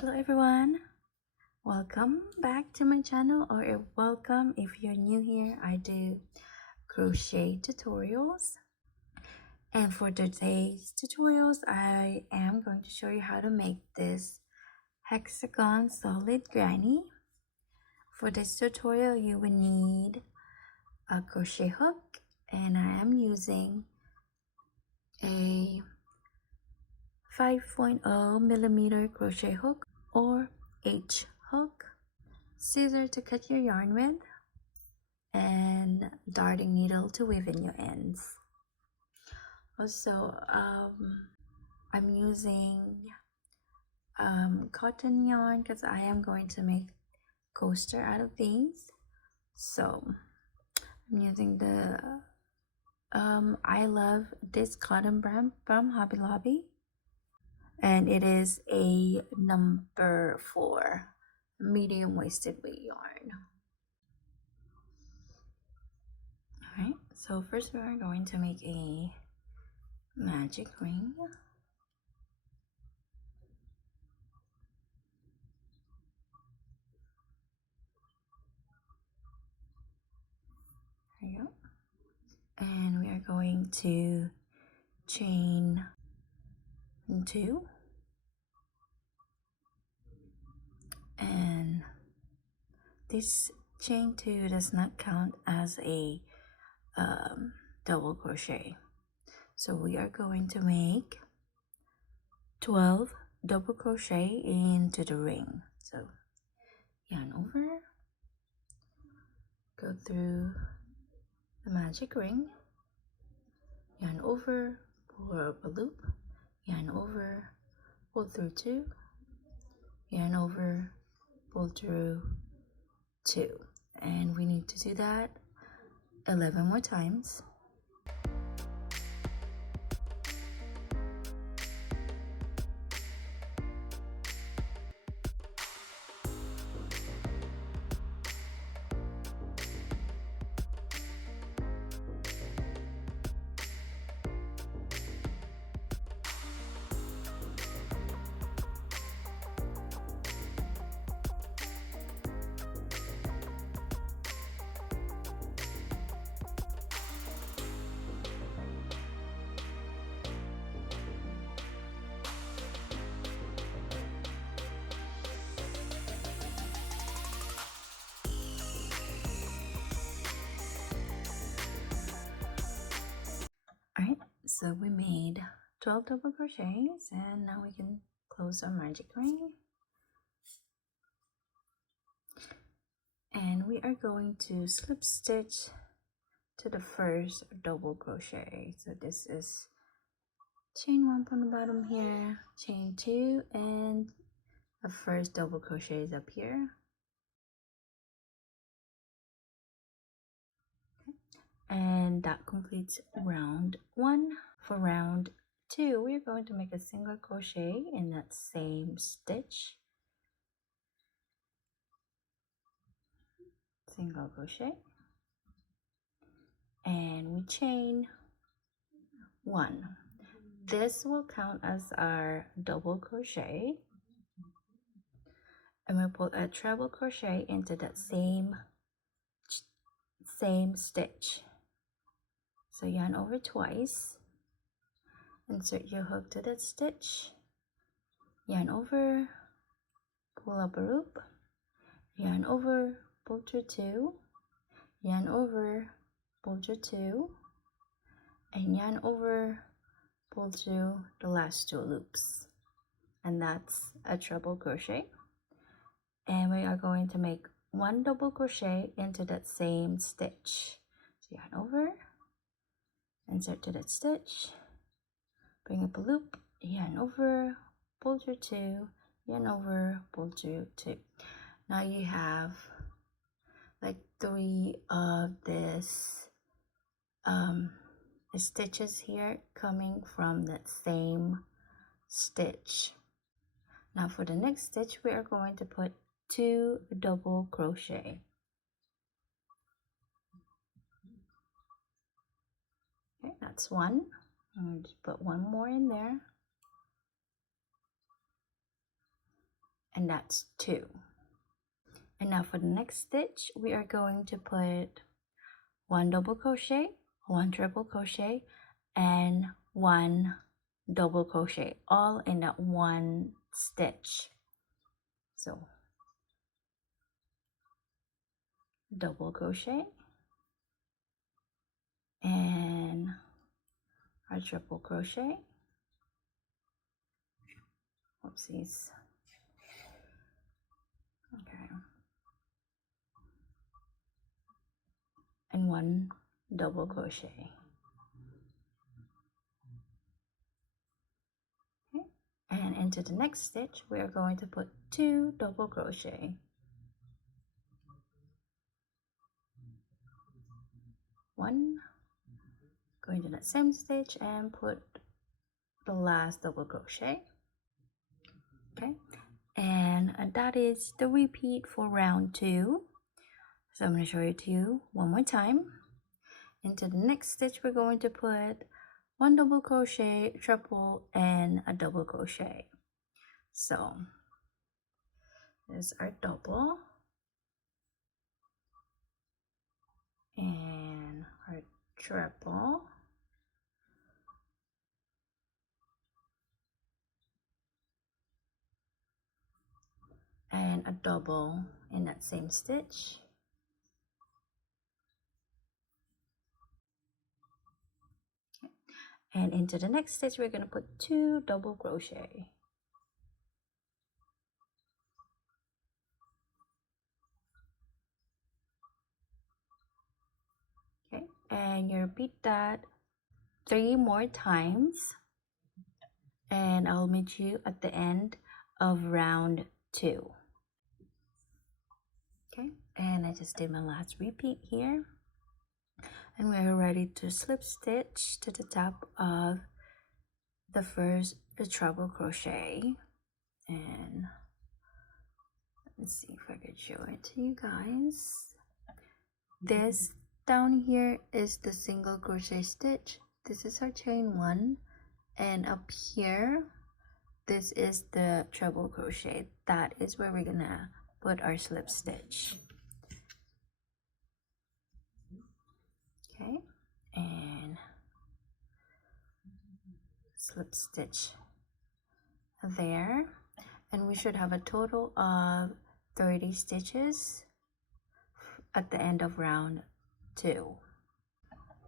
Hello everyone, welcome back to my channel, or welcome if you're new here. I do crochet tutorials, and for today's tutorials I am going to show you how to make this hexagon solid granny. For this tutorial you will need a crochet hook, and I am using a 5.0 millimeter crochet hook or H hook, scissor to cut your yarn with, and darting needle to weave in your ends. Also, I'm using cotton yarn because I am going to make coaster out of these. So I'm using the I love this cotton brand from Hobby Lobby, and it is a number 4 medium waisted weight yarn. Alright, so first we are going to make a magic ring. There you go. And we are going to chain 2, and this chain 2 does not count as a double crochet, so we are going to make 12 double crochet into the ring. So yarn over, go through the magic ring, yarn over, pull up a loop, yarn over, pull through 2, yarn over, pull through 2, and we need to do that 11 more times. Alright, so we made 12 double crochets, and now we can close our magic ring. And we are going to slip stitch to the first double crochet. So this is chain 1 from the bottom here, chain 2, and the first double crochet is up here. And that completes round 1. For round 2, we're going to make a single crochet in that same stitch, single crochet, and we chain 1. This will count as our double crochet, and we'll put a treble crochet into that same stitch. So yarn over twice, insert your hook to that stitch, yarn over, pull up a loop, yarn over, pull through 2, yarn over, pull through 2, and yarn over, pull through the last 2 loops, and that's a treble crochet. And we are going to make 1 double crochet into that same stitch. So yarn over, insert to that stitch, bring up a loop, yarn over, pull through 2, yarn over, pull through 2. Now you have like 3 of this stitches here coming from that same stitch. Now for the next stitch, we are going to put 2 double crochet. Okay, that's 1. I'm going to put 1 more in there, and that's 2. And now for the next stitch, we are going to put 1 double crochet, 1 triple crochet, and 1 double crochet, all in that one stitch. So double crochet and a triple crochet. Oopsies. Okay. And 1 double crochet. Okay. And into the next stitch, we are going to put 2 double crochet. 1, go into that same stitch and put the last double crochet. Okay, and that is the repeat for round 2. So I'm going to show it to you one more time. Into the next stitch, we're going to put 1 double crochet, triple, and a double crochet. So there's our double and our triple, and a double in that same stitch. And into the next stitch, we're going to put 2 double crochet. Okay, and you repeat that 3 more times, and I'll meet you at the end of round 2. Okay, and I just did my last repeat here, and we're ready to slip stitch to the top of the first treble crochet. And let's see if I can show it to you guys. This down here is the single crochet stitch. This is our chain 1, and up here this is the treble crochet. That is where we're gonna put our slip stitch. Okay, and slip stitch there, and we should have a total of 30 stitches at the end of round 2,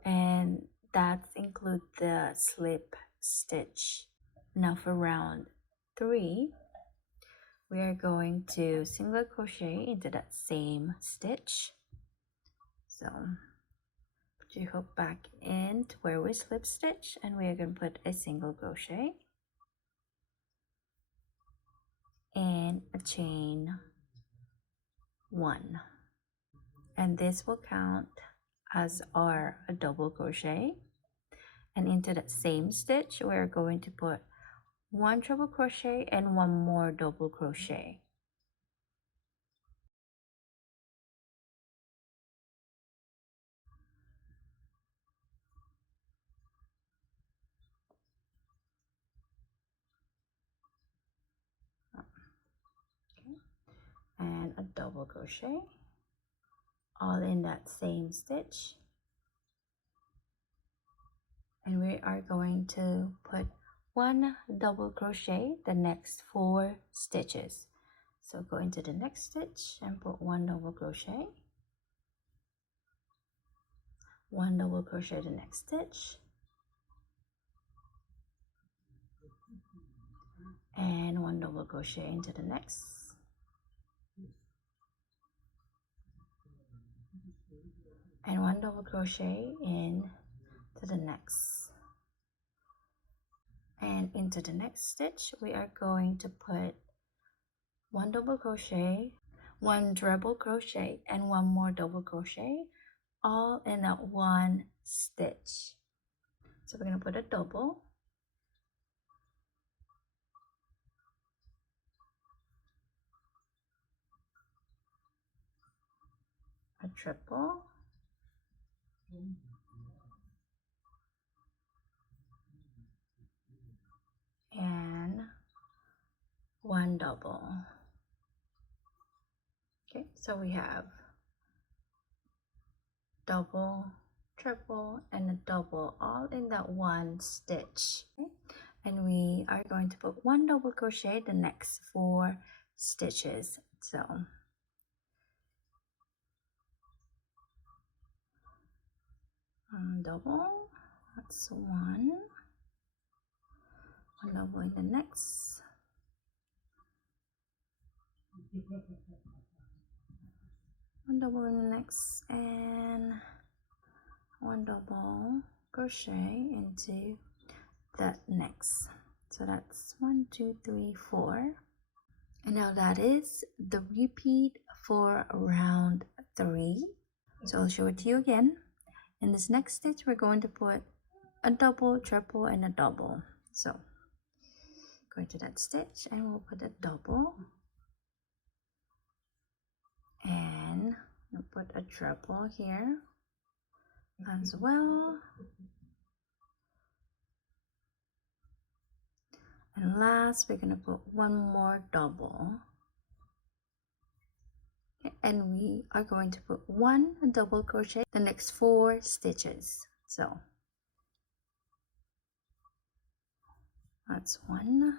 and that includes the slip stitch. Now for round 3, we are going to single crochet into that same stitch. So put your hook back into where we slip stitch, and we are going to put a single crochet and a chain 1, and this will count as our double crochet. And into that same stitch, we're going to put 1 treble crochet and 1 more double crochet. Okay. And a double crochet, all in that same stitch. And we are going to put 1 double crochet the next 4 stitches. So go into the next stitch and put 1 double crochet, 1 double crochet the next stitch, and 1 double crochet into the next, and 1 double crochet in to the next. And into the next stitch, we are going to put 1 double crochet, 1 treble crochet, and 1 more double crochet, all in that one stitch. So we're going to put a double, a triple, and 1 double. Okay, so we have double, triple, and a double all in that one stitch. Okay? And we are going to put one double crochet the next 4 stitches. So double, that's one double in the next, one double in the next, and one double crochet into that next. So that's 1 2 3 4, and now that is the repeat for round 3. So I'll show it to you again. In this next stitch we're going to put a double, triple, and a double. So go into that stitch and we'll put a double, and we'll put a triple here as well, and last we're going to put one more double, and we are going to put one double crochet the next 4 stitches. So that's 1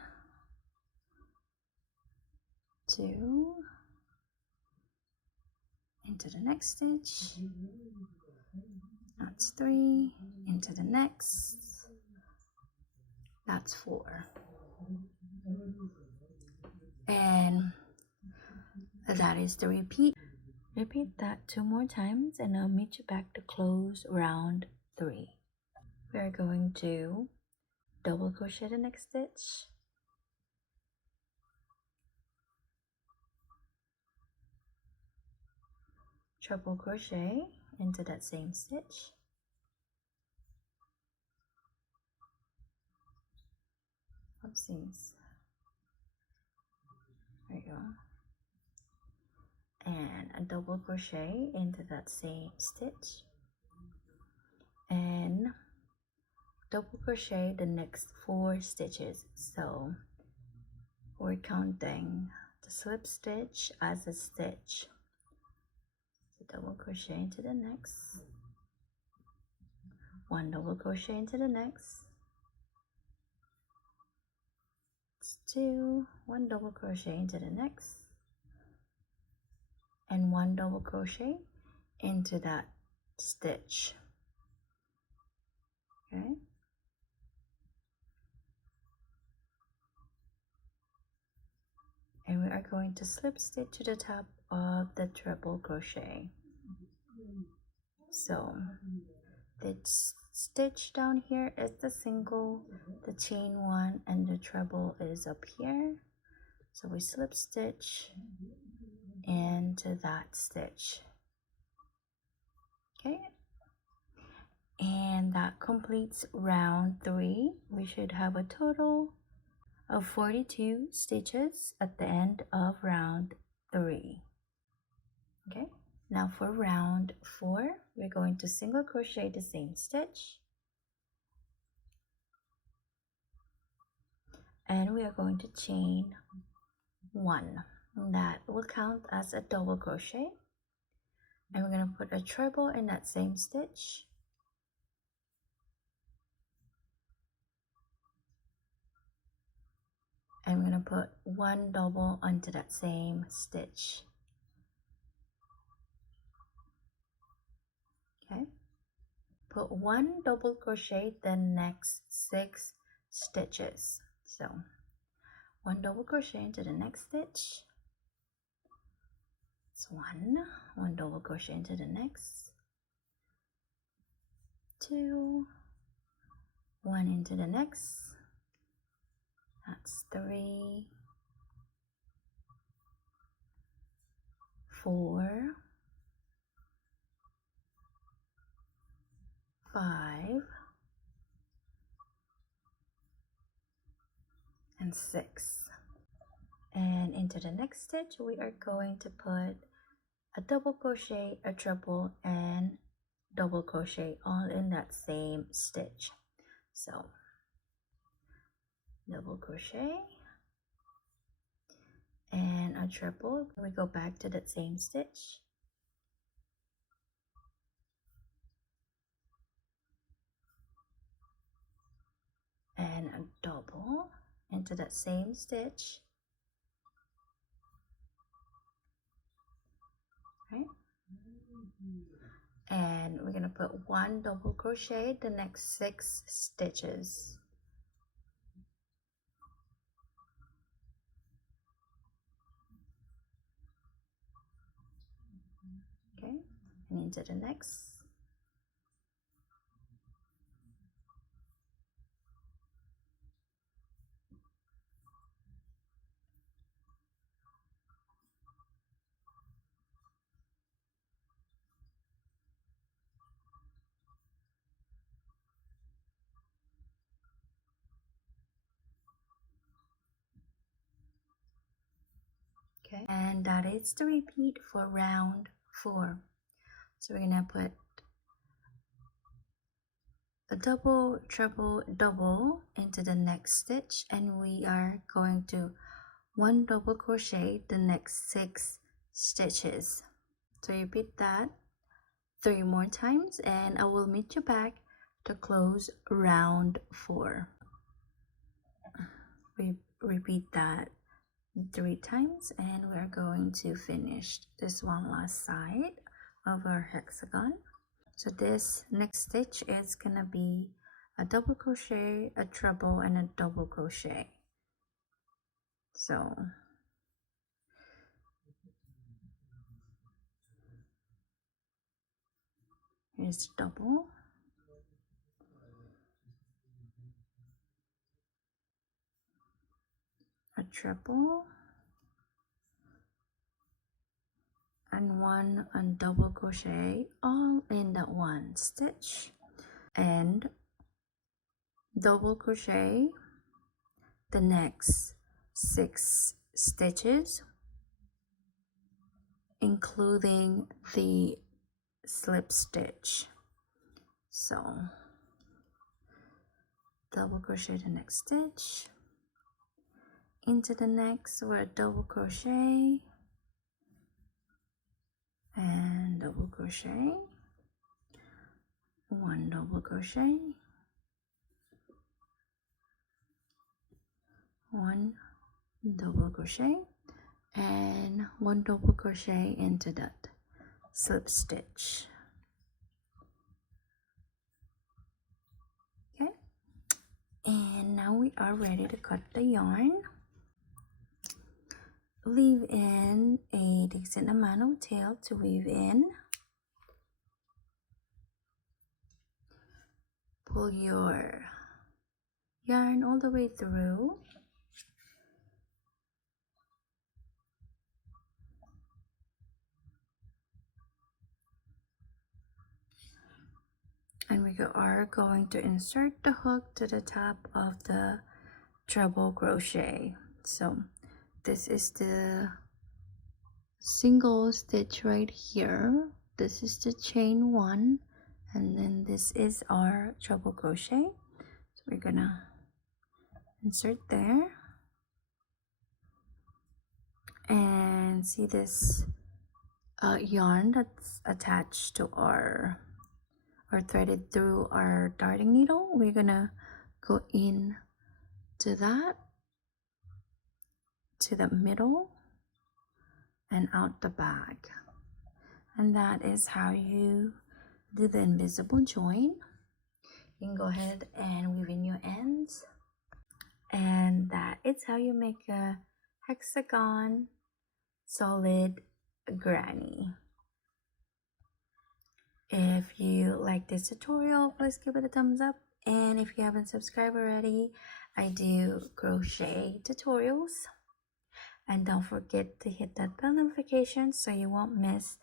2 into the next stitch, that's 3 into the next, that's 4, and that is the repeat. Repeat that 2 more times and I'll meet you back to close round 3. We're going to double crochet the next stitch, triple crochet into that same stitch, oopsies, there you go, and a double crochet into that same stitch, and double crochet the next 4 stitches. So we're counting the slip stitch as a stitch. So double crochet into the next, 1 double crochet into the next, 2, 1 double crochet into the next, and 1 double crochet into that stitch. Okay, and we are going to slip stitch to the top of the triple crochet. So the stitch down here is the single, the chain one, and the treble is up here. So we slip stitch into that stitch. Okay, and that completes round 3. We should have a total of 42 stitches at the end of round 3. Okay, now for round 4 we're going to single crochet the same stitch, and we are going to chain 1. That will count as a double crochet, and we're going to put a treble in that same stitch, and we're going to put 1 double onto that same stitch. Okay, put 1 double crochet the next 6 stitches. So 1 double crochet into the next stitch, it's 1 double crochet into the next, 2, 1 into the next, that's 3, 4, 5, and 6. And into the next stitch we are going to put a double crochet, a triple, and double crochet all in that same stitch. So double crochet and a triple. We go back to that same stitch and a double into that same stitch, right? And we're gonna put one double crochet the next 6 stitches. Okay, and into the next. Okay, and that is the repeat for round 4. So we're gonna put a double, treble, double into the next stitch, and we are going to 1 double crochet the next 6 stitches. So repeat that 3 more times, and I will meet you back to close round 4. We repeat that 3 times, and we're going to finish this one last side of our hexagon. So this next stitch is gonna be a double crochet, a treble, and a double crochet. So here's the double, a treble, and one and double crochet all in that one stitch, and double crochet the next 6 stitches, including the slip stitch. So double crochet the next stitch, into the next, we're double crochet and double crochet, 1 double crochet, 1 double crochet, and 1 double crochet into that slip stitch. Okay, and now we are ready to cut the yarn. Leave in a decent amount of tail to weave in. Pull your yarn all the way through. And we are going to insert the hook to the top of the treble crochet. So this is the single stitch right here. This is the chain 1, and then this is our treble crochet. So we're gonna insert there, and see this yarn that's attached to our or threaded through our darting needle. We're gonna go in to that, to the middle, and out the back. And that is how you do the invisible join. You can go ahead and weave in your ends, and that is how you make a hexagon solid granny. If you like this tutorial, please give it a thumbs up, and if you haven't subscribed already, I do crochet tutorials, and don't forget to hit that bell notification so you won't miss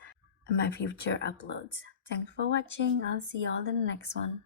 my future uploads. Thanks for watching. I'll see you all in the next one.